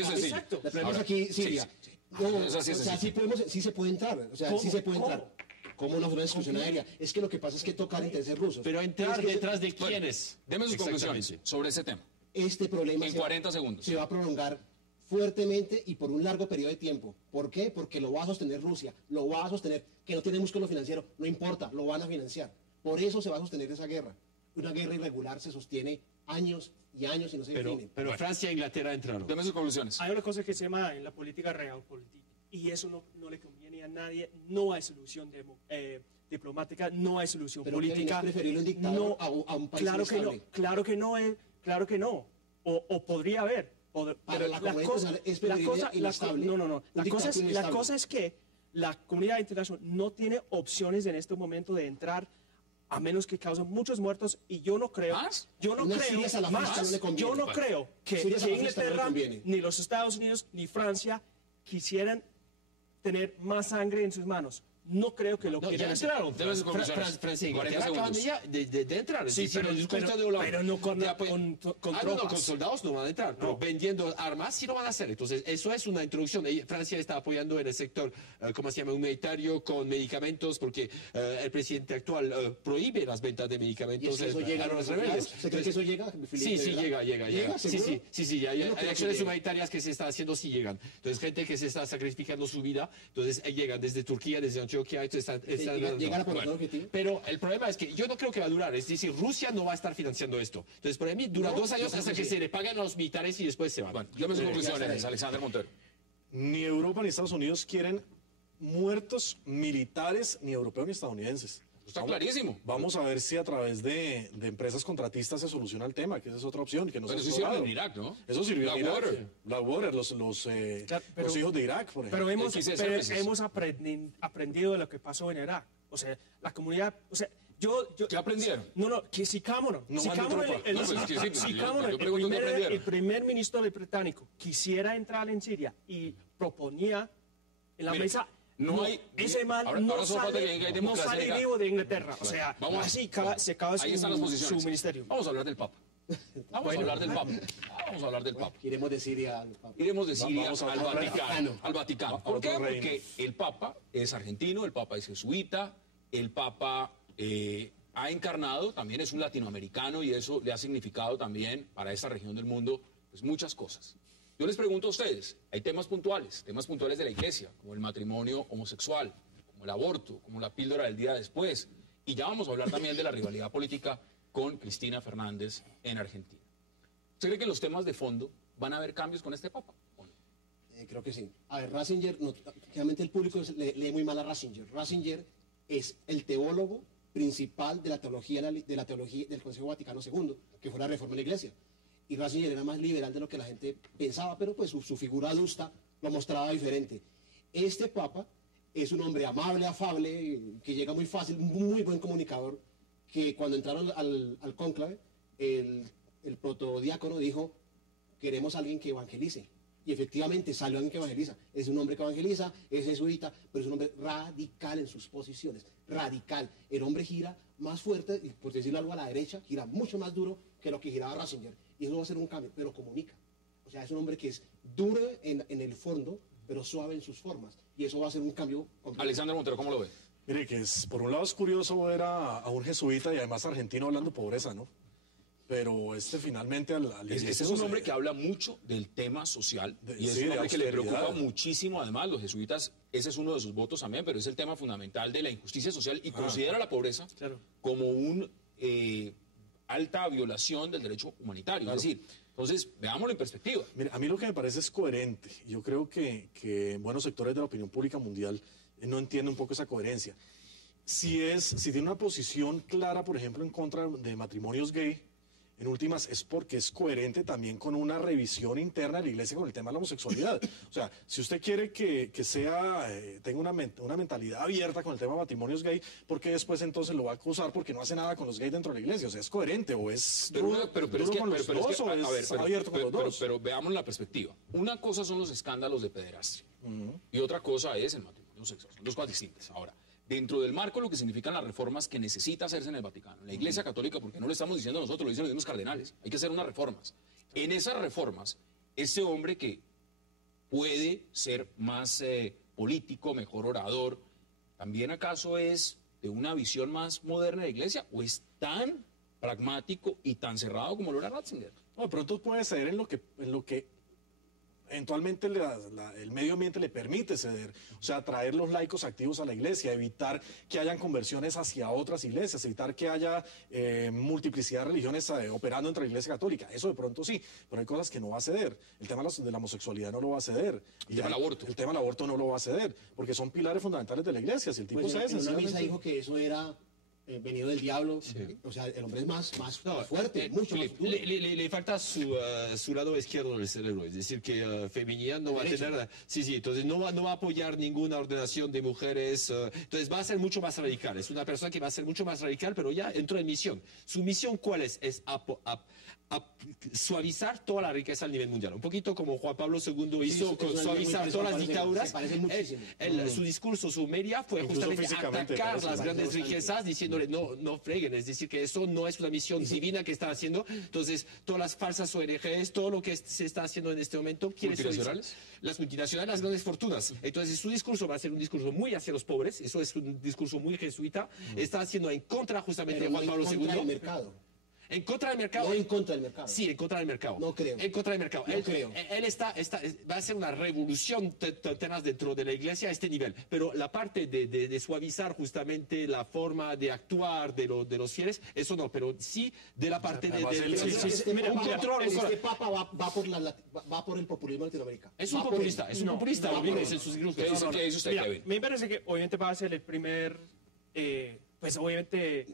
es sencillo. Exacto. El problema es Ahora, aquí Siria. sí. No, Eso sí es o sea, sencillo. sí se puede entrar. O sea, ¿Cómo? sí se puede ¿Cómo? entrar. ¿Cómo no fue una discusión aérea? Es que lo que pasa es que tocar intereses rusos. Pero entrar Es que detrás de Bueno, quiénes. deme sus conclusiones Exactamente. sobre ese tema. este problema En se va- 40 segundos. se va a prolongar fuertemente y por un largo periodo de tiempo. ¿Por qué? Porque lo va a sostener Rusia, lo va a sostener, que no tiene músculo financiero, no importa, lo van a financiar. Por eso se va a sostener esa guerra. Una guerra irregular se sostiene años y años y no se define. Pero Francia e Inglaterra entraron. Deme sus conclusiones. Hay una cosa que se llama en la política realpolitik y eso no le conviene a nadie. No hay solución diplomática, no hay solución Pero política. Kevin, es preferible un dictador a un país claro que no, inestable. claro que no. O podría haber. Para Pero la comunidad internacional es preferible inestable, no. un La cosa, dictador la inestable. cosa es que la comunidad internacional no tiene opciones en este momento de entrar a menos que causen muchos muertos y yo no creo, ¿Más? yo no Una creo, Siria salafista no le conviene. yo no Bueno, creo que Siria salafista no le Inglaterra, conviene. ni los Estados Unidos, ni Francia quisieran tener más sangre en sus manos. no creo que lo No, quieran ya hacer. entraron. Debe ser conclusiones. Francia y 40 Inglaterra acaban segundos. de entrar. Sí, pero no con tropas. soldados no van a entrar, pero vendiendo armas sí lo van a hacer. Entonces, eso es una introducción. Francia está apoyando en el sector, ¿cómo se llama?, humanitario, con medicamentos, porque el presidente actual prohíbe las ventas de ¿Y medicamentos eso llega a los rebeldes. ¿Se cree que eso llega, Felipe, Sí, sí, de verdad? llega. Sí, ¿Seguro? sí, ya hay Yo no creo que acciones llegue. humanitarias que se están haciendo, sí llegan. Entonces, gente que se está sacrificando su vida, entonces llegan desde Turquía, desde Antioquia, entonces ¿Llegan a poner objetivo? pero el problema es que yo no creo que va a durar, es decir, Rusia no va a estar financiando esto. Entonces, para mí dura 2 años hasta que se le paguen a los militares y después se van. Bueno, dígame sus conclusiones, Alexander Montero. Ni Europa ni Estados Unidos quieren muertos militares, ni europeos ni estadounidenses. Está clarísimo. Vamos a ver si a través de empresas contratistas se soluciona el tema, que esa es otra opción. Que no Bueno, se ha eso hicieron explorado. en Irak, ¿no? Eso sirvió en Irak. Blackwater. Blackwater, pero- los hijos de Irak, por ejemplo. Pero hemos, XS pero services. hemos aprendido de lo que pasó en Irak. O sea, la comunidad, o sea, ¿Qué aprendieron? No, que si Cameron, No si mande Cameron, tropa. el, No, pues, que sí, si yo Cameron, pregunto qué aprendieron. el primer ministro británico quisiera entrar en Siria y proponía en la Mire, mesa, no hay- ese man ahora- no ahora solo falta que sale, diga, hay no democracia sale en Irak. vivo de Inglaterra. O sea, Vamos a- así se acaba Ahí están las su posiciones. ministerio. Vamos a hablar del Papa. Vamos a hablar del Papa. Vamos a hablar del Papa. Iremos de Siria al Papa. Iremos de Siria Vamos a al otro Vaticano. Al Vaticano. ¿Por qué? otro reino. Porque el Papa es argentino, el Papa es jesuita, el Papa ha encarnado, también es un latinoamericano y eso le ha significado también para esta región del mundo pues muchas cosas. Yo les pregunto a ustedes, hay temas puntuales de la Iglesia, como el matrimonio homosexual, como el aborto, como la píldora del día después, y ya vamos a hablar también de la rivalidad política con Cristina Fernández en Argentina. ¿Usted cree que en los temas de fondo van a haber cambios con este Papa? ¿O no? Creo que sí. A ver, Ratzinger, realmente el público lee muy mal a Ratzinger. Ratzinger es el teólogo principal de la teología del Consejo Vaticano II, que fue la reforma de la Iglesia. Y Ratzinger era más liberal de lo que la gente pensaba, pero pues su figura adusta lo mostraba diferente. Este Papa es un hombre amable, afable, que llega muy fácil, muy buen comunicador, que cuando entraron al cónclave, el protodiácono dijo, queremos a alguien que evangelice. Y efectivamente salió alguien que evangeliza. Es un hombre que evangeliza, es jesuita, pero es un hombre radical en sus posiciones. Radical. El hombre gira más fuerte, y por decirlo algo a la derecha, gira mucho más duro que lo que giraba Ratzinger. Y eso va a ser un cambio, pero comunica. O sea, es un hombre que es duro en el fondo, pero suave en sus formas. Y eso va a ser un cambio completo. Alexander Montero, ¿cómo lo ve? Mire, que por un lado es curioso ver a un jesuita y además argentino hablando pobreza, ¿no? Pero finalmente al Este es un hombre que habla mucho del tema social y es sí, un de hombre que le austeridad. preocupa muchísimo, además, los jesuitas, ese es uno de sus votos también, pero es el tema fundamental de la injusticia social y considera la pobreza como una alta violación del derecho humanitario. Es decir, entonces, veámoslo en perspectiva. Mire, a mí lo que me parece es coherente. Yo creo que buenos sectores de la opinión pública mundial no entienden un poco esa coherencia. Si tiene una posición clara, por ejemplo, en contra de matrimonios gay, en últimas es porque es coherente también con una revisión interna de la Iglesia con el tema de la homosexualidad. O sea, si usted quiere que tenga una mentalidad abierta con el tema de matrimonios gay, ¿por qué después entonces lo va a acusar porque no hace nada con los gays dentro de la Iglesia? O sea, es coherente o es duro, con los dos o es abierto con los dos. Pero veamos la perspectiva. Una cosa son los escándalos de pederastia y otra cosa es el matrimonio sexual. Son dos cosas distintas. Ahora, dentro del marco lo que significan las reformas que necesita hacerse en el Vaticano, en la Iglesia Católica, porque no lo estamos diciendo nosotros, lo dicen los mismos cardenales, hay que hacer unas reformas. En esas reformas, ese hombre que puede ser más político, mejor orador, ¿también acaso es de una visión más moderna de la Iglesia o es tan pragmático y tan cerrado como lo era Ratzinger? No, de pronto puede ceder en lo que eventualmente el medio ambiente le permite ceder, o sea, traer los laicos activos a la iglesia, evitar que hayan conversiones hacia otras iglesias, evitar que haya multiplicidad de religiones operando entre la iglesia católica, eso de pronto sí, pero hay cosas que no va a ceder, el tema de la homosexualidad no lo va a ceder, el tema del aborto. El tema del aborto no lo va a ceder, porque son pilares fundamentales de la iglesia, si el tipo Pues cede, en una misa sencillamente- dijo que eso era venido del diablo. O sea, el hombre es más fuerte, mucho más duro. Le falta su lado izquierdo del cerebro, es decir, que feminidad no va a tener... Sí, entonces no va a apoyar ninguna ordenación de mujeres, entonces va a ser mucho más radical, es una persona que va a ser mucho más radical, pero ya entró en misión. ¿Su misión cuál es? Es suavizar toda la riqueza a nivel mundial. Un poquito como Juan Pablo II hizo eso con es suavizar muy todas las parecido, dictaduras. se parece muchísimo. Su discurso, su media fue Incluso justamente físicamente, atacar parece las grandes bastante. riquezas diciéndole no freguen, es decir, que eso no es una misión divina que están haciendo. Entonces, todas las falsas ONGs, todo lo que se está haciendo en este momento, quiere ¿Multinacionales? suavizar. Las multinacionales, las grandes fortunas. Entonces, su discurso va a ser un discurso muy hacia los pobres, eso es un discurso muy jesuita, está haciendo en contra justamente Pero de Juan no Pablo en contra del II. mercado. En contra del mercado. No en contra del mercado. Sí, en contra del mercado. No creo. En contra del mercado. No él creo. él va a hacer una revolución tenaz dentro de la iglesia a este nivel. Pero la parte de suavizar justamente la forma de actuar de los fieles, eso no. Pero sí de la parte de... Este papa va por el populismo latinoamericano. Es un populista, es un populista, lo vimos en sus grupos. ¿Qué dice usted, Mira, Kevin? me parece que obviamente va a ser el primer, pues obviamente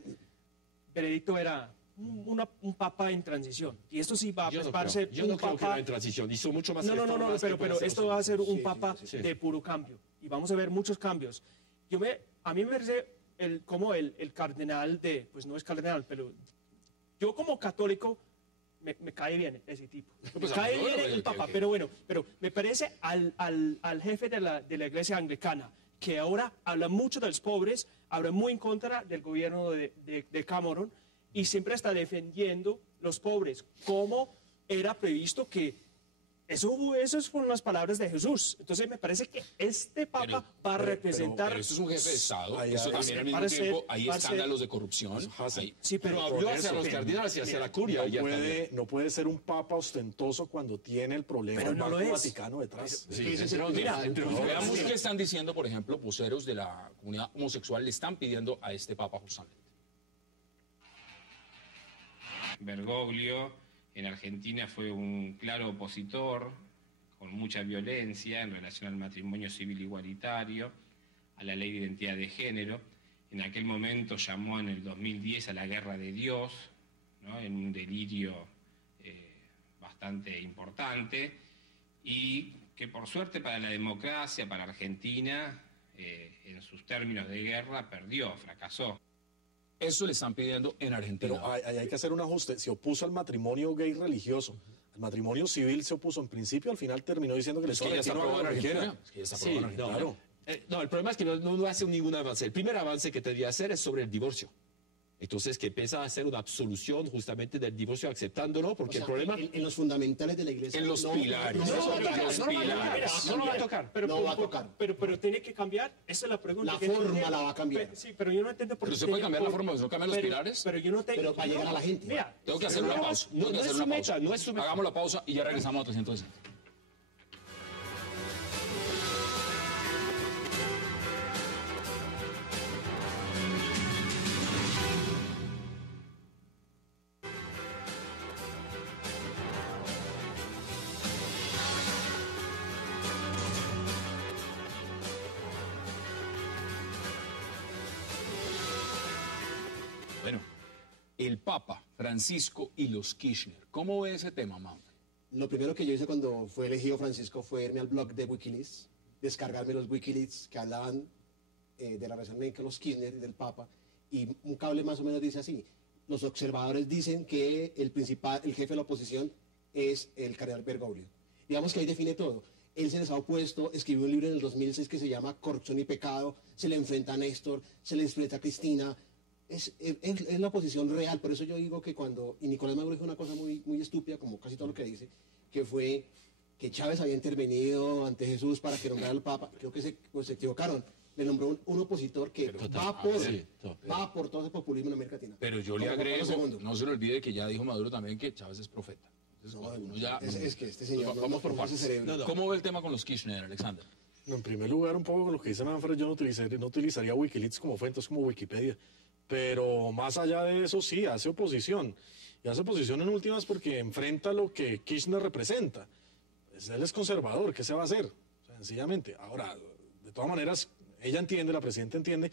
Benedicto era un papa en transición. Y esto sí va a ser Yo un no creo que papa... era en transición, hizo mucho más No, reformas que pero pueden hacer esto los va a ser un Sí, papa sí, de puro cambio. Y vamos a ver muchos cambios. A mí me parece como el cardenal pues no es cardenal, pero yo como católico me cae bien ese tipo. Me Pues, cae bien ok, el papa, ok. pero bueno, pero me parece al jefe de la iglesia anglicana, que ahora habla mucho de los pobres, habla muy en contra del gobierno de Cameron y siempre está defendiendo los pobres, como era previsto que esas fueron las palabras de Jesús. Entonces me parece que este papa va a representar... Pero esto es un jefe de Estado, Ahí, eso ahí, también al para mismo ser- tiempo hay para ser- escándalos de corrupción. Hay- Sí, Pero pero habló por hacia eso, los cardenales y hacia la curia. y hasta No puede ser un papa ostentoso cuando tiene el problema Pero del no lo Banco es. Vaticano detrás. Veamos qué están diciendo, por ejemplo, voceros de la comunidad homosexual le están pidiendo a este papa justamente. Bergoglio en Argentina fue un claro opositor, con mucha violencia en relación al matrimonio civil igualitario, a la ley de identidad de género. En aquel momento llamó en el 2010 a la guerra de Dios, ¿no? En un delirio bastante importante, y que por suerte para la democracia, para Argentina, en sus términos de guerra, perdió, fracasó. Eso le están pidiendo en Argentina. Pero hay que hacer un ajuste. Se opuso al matrimonio gay religioso. Al matrimonio civil se opuso en principio, al final terminó diciendo que le Es que ya está aprobado en Argentina. Es que ya está Sí, aprobado en Argentina. no, no, el problema es que no hace ningún avance. El primer avance que tendría que hacer es sobre el divorcio. Entonces, que empieza a hacer una absolución justamente del divorcio aceptándolo, porque O sea, el problema... en los fundamentales de la iglesia. En los pilares. No, Los no, pilares. No lo va a tocar. No va a tocar. Pero tiene que cambiar, esa es la pregunta. La que forma entiendo. la va a cambiar. Sí, pero yo no entiendo por Pero qué. se puede cambiar la por- forma, ¿no cambian los pilares? Pero yo no tengo. Pero para llegar a la gente. Mira, Tengo que hacer una pausa. no Tengo que es hacer su una meta, pausa. no es su meta. Hagamos la pausa y ya regresamos a 360. Bueno, el Papa Francisco y los Kirchner. ¿Cómo ve ese tema, Mauro? Lo primero que yo hice cuando fue elegido Francisco fue irme al blog de Wikileaks, descargarme los Wikileaks que hablaban de la relación entre los Kirchner y del Papa, y un cable más o menos dice así: los observadores dicen que el jefe de la oposición es el cardenal Bergoglio. Digamos que ahí define todo. Él se les ha opuesto, escribió un libro en el 2006 que se llama Corrupción y Pecado, se le enfrenta a Néstor, se le enfrenta a Cristina. Es la oposición real, por eso yo digo que y Nicolás Maduro dijo una cosa muy, muy estúpida, como casi todo lo que dice, que fue que Chávez había intervenido ante Jesús para que nombrara al Papa. Creo que se equivocaron. Le nombró un opositor que va por todo ese populismo en América Latina. Pero yo le Como Juan Pablo agrego, II. no se le olvide que ya dijo Maduro también que Chávez es profeta. Entonces, No, uno ya, es que este señor vamos por no conoce partes. cerebro. ¿Cómo ve el tema con los Kirchner, Alexander? No, en primer lugar, un poco con lo que dice Manfred, yo no utilizaría Wikileaks como fuente, es como Wikipedia. Pero más allá de eso, sí, hace oposición. Y hace oposición en últimas porque enfrenta lo que Kirchner representa. Pues él es conservador, ¿qué se va a hacer? O sea, sencillamente. Ahora, de todas maneras, ella entiende, la presidenta entiende,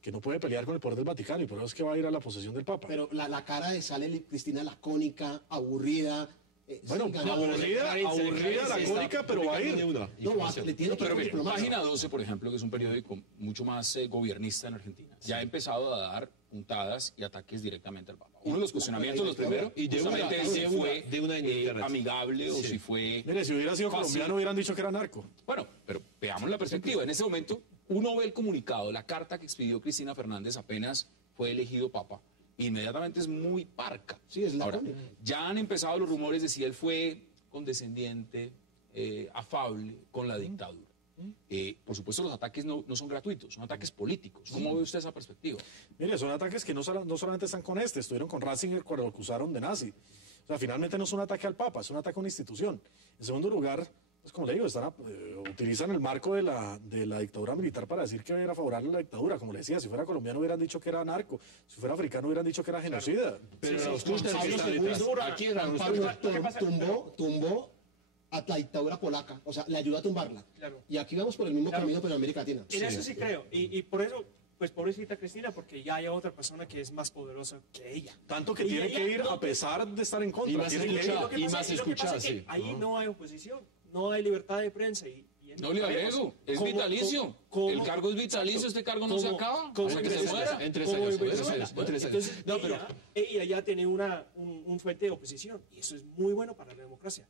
que no puede pelear con el poder del Vaticano y por eso es que va a ir a la posesión del Papa. Pero la cara de sale Cristina lacónica, aburrida. Bueno, sí, ganó. aburrida, lacónica, pero va a ir. No, le tiene que Pero mire, más. Página 12, por ejemplo, que es un periódico mucho más gobiernista en Argentina, ya ha empezado a dar puntadas y ataques directamente al Papa. Uno de los cuestionamientos, los primeros, y de justamente una- si fue de una internet. amigable o si fue... Mire, si hubiera sido fácil. colombiano hubieran dicho que era narco. Bueno, pero veamos la perspectiva. En ese momento, uno ve el comunicado, la carta que expidió Cristina Fernández apenas fue elegido Papa. Inmediatamente es muy parca. Sí, es la Ahora, crónica. ya han empezado los rumores de si él fue condescendiente, afable con la dictadura. Por supuesto, los ataques no son gratuitos, son ataques políticos. ¿Cómo ve usted esa perspectiva? Mire, son ataques que no solamente están con estuvieron con Ratzinger cuando lo acusaron de nazi. O sea, finalmente no es un ataque al Papa, es un ataque a una institución. En segundo lugar, pues como le digo, utilizan el marco de la dictadura militar para decir que era favorable a la dictadura. Como le decía, si fuera colombiano hubieran dicho que era narco, si fuera africano hubieran dicho que era genocida. Pero Sí, los Juan costes que Pablo están II, detrás. Aquí eran los Pablo costes. tumbó a la dictadura polaca, o sea, le ayudó a tumbarla. Claro. Y aquí vamos por el mismo Claro. camino, pero en América Latina. En eso sí creo. Y por eso, pues pobrecita Cristina, porque ya hay otra persona que es más poderosa que ella. Tanto que Y tiene ella que ir no- a pesar de estar en contra. Y más Tiene que ir. escuchada. Lo que Y pasa- más lo que pasa escuchada, es que sí. ahí no hay oposición, no hay libertad de prensa. Y No le agrego, es ¿Cómo- vitalicio. cómo- El cargo es vitalicio, este cargo no se ¿Cómo- acaba. cómo Hasta que se crees? muera. En 3 ¿Cómo años. en Venezuela? En 3 años. Entonces, No, pero ella ya tiene un fuente de oposición y eso es muy bueno para la democracia.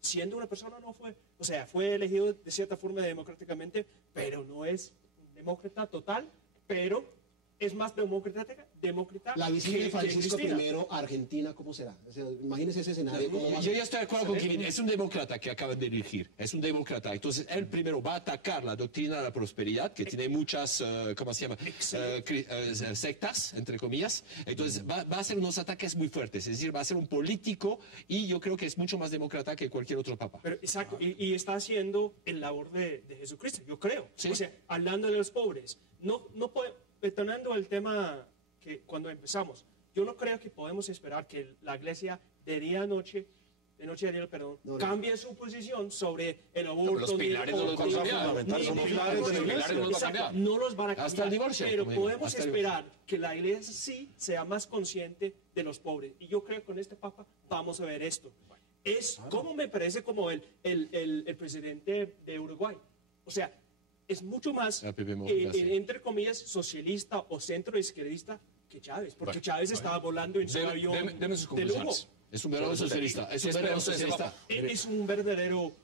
Siendo una persona no fue, o sea, fue elegido de cierta forma democráticamente, pero no es un demócrata total, pero es más demócrata La visita de que Francisco Cristina. I a Argentina, ¿cómo será? O sea, imagínese ese escenario. ¿cómo va a yo ser? ya estoy de acuerdo con Kevin. Es un demócrata que acaban de elegir. Es un demócrata. Entonces, él primero va a atacar la doctrina de la prosperidad, que tiene muchas, ¿cómo se llama? Sectas, entre comillas. Entonces, va a hacer unos ataques muy fuertes. Es decir, va a ser un político y yo creo que es mucho más demócrata que cualquier otro papa. Pero, exacto, y está haciendo el labor de Jesucristo, yo creo. Sí. O sea, hablando de los pobres. Detonando el tema que cuando empezamos, yo no creo que podemos esperar que la iglesia de noche a día, perdón, No, no. cambie su posición sobre el aborto. los pilares no los van a cambiar. Son ni- pilares de la ni- iglesia. no los van a Exacto, cambiar. no los van a cambiar. Hasta el divorcio, Pero como digo, podemos hasta el esperar que la iglesia sí sea más consciente de los pobres. Y yo creo que con este papa vamos a ver esto. Es como me parece como el presidente de Uruguay. O sea, es mucho más, La Pepe Mujica, sí. entre comillas, socialista o centro izquierdista que Chávez. Porque Chávez estaba volando en su avión Deme sus de lujo. conclusiones. Es un verdadero socialista. Es ¿Qué un espera verdadero usted de ese socialista. papa? Él es un verdadero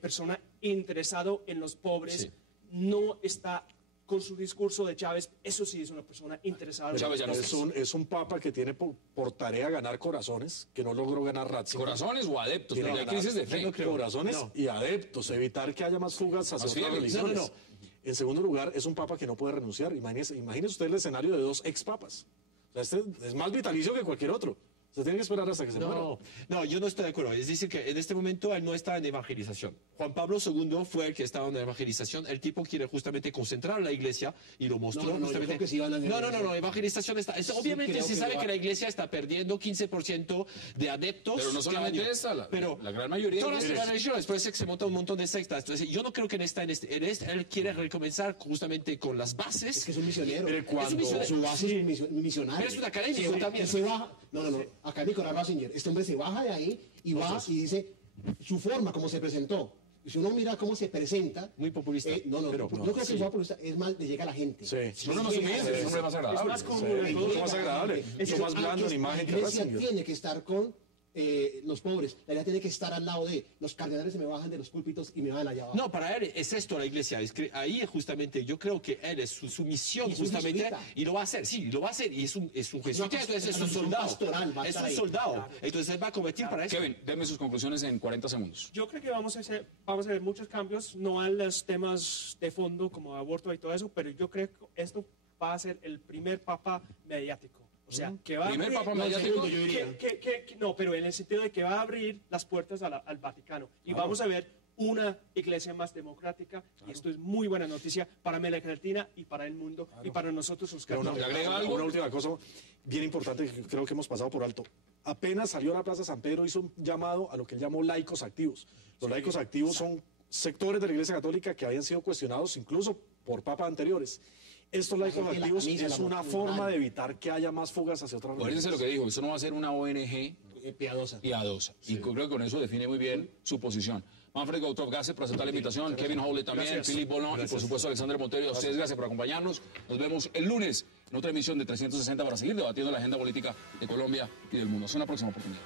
persona interesado en los pobres. Sí. No está con su discurso de Chávez. Eso sí es una persona interesada. en Chávez ya no los pobres. Es un papa que tiene por tarea ganar corazones, que no logró ganar Ratzinger. ¿Corazones o adeptos? Tiene Porque hay que ganar crisis de fe. corazones No. y adeptos, evitar que haya más fugas hacia Más otras fieles. religiones. No. En segundo lugar, es un papa que no puede renunciar. Imagínese usted el escenario de 2 expapas. O sea, este es más vitalicio que cualquier otro. Se tiene que esperar hasta que se muera. No, yo no estoy de acuerdo. Es decir, que en este momento él no está en evangelización. Juan Pablo II fue el que estaba en evangelización. El tipo quiere justamente concentrar a la iglesia y lo mostró No, yo justamente. creo que sí van a No, evangelización está. Obviamente creo se que sabe va. que la iglesia está perdiendo 15% de adeptos. Pero no solamente cada año. esta, Pero la gran mayoría. todas de las religiones, por eso es que se monta un montón de sectas. Entonces, yo no creo que él quiere recomenzar justamente con las bases. Es que es un misionero. Mire, cuando- Es un misionero. Su base es un misionario. Pero es un académico Se- también. se baja, no, académico era Ratzinger. Este hombre se baja de ahí y va y dice su forma, como se presentó. Y si uno mira cómo se presenta. Muy populista. Yo creo que sea populista, es más, le llega a la gente. Sí. No, más humilde, es un hombre más agradable. Es más como Mucho más agradable, mucho más blando en imagen que La iglesia Ratzinger. tiene que estar con los pobres. La iglesia tiene que estar al lado de los cardenales, se me bajan de los púlpitos y me van allá abajo. No, para él es esto la iglesia. Es que ahí justamente yo creo que él es su misión Y es un justamente jesuita. y lo va a hacer. Sí, lo va a hacer y es un jesuita, entonces es un misión soldado. pastoral, va a Es estar un ahí. soldado. Entonces él va a combatir para eso. Kevin, deme sus conclusiones en 40 segundos. Yo creo que vamos a ver muchos cambios, no a los temas de fondo como aborto y todo eso, pero yo creo que esto va a ser el primer papa mediático. O sea, que va ¿Primer a abrir, papa mediático? segundo, yo diría. No, pero en el sentido de que va a abrir las puertas al Vaticano. Y vamos a ver una iglesia más democrática. Y esto es muy buena noticia para América Latina y para el mundo y para nosotros los Pero católicos. ¿Le agrega algo? Una última cosa bien importante que creo que hemos pasado por alto. Apenas salió a la Plaza San Pedro, hizo un llamado a lo que él llamó laicos activos. Los laicos activos son sectores de la Iglesia Católica que habían sido cuestionados incluso por papas anteriores. Estos laicos gente, la activos camisa, es la una moral. forma de evitar que haya más fugas hacia otras Acuérdense lo que dijo, eso no va a ser una ONG Piadosa. piadosa. Y creo que con eso define muy bien su posición. Manfred Gottlob, gracias por aceptar la invitación. Kevin Howley también, Gracias. Philip Bolón y por supuesto Alexander Montero. A ustedes gracias por acompañarnos. Nos vemos el lunes en otra emisión de 360 para seguir debatiendo la agenda política de Colombia y del mundo. Hasta una próxima oportunidad.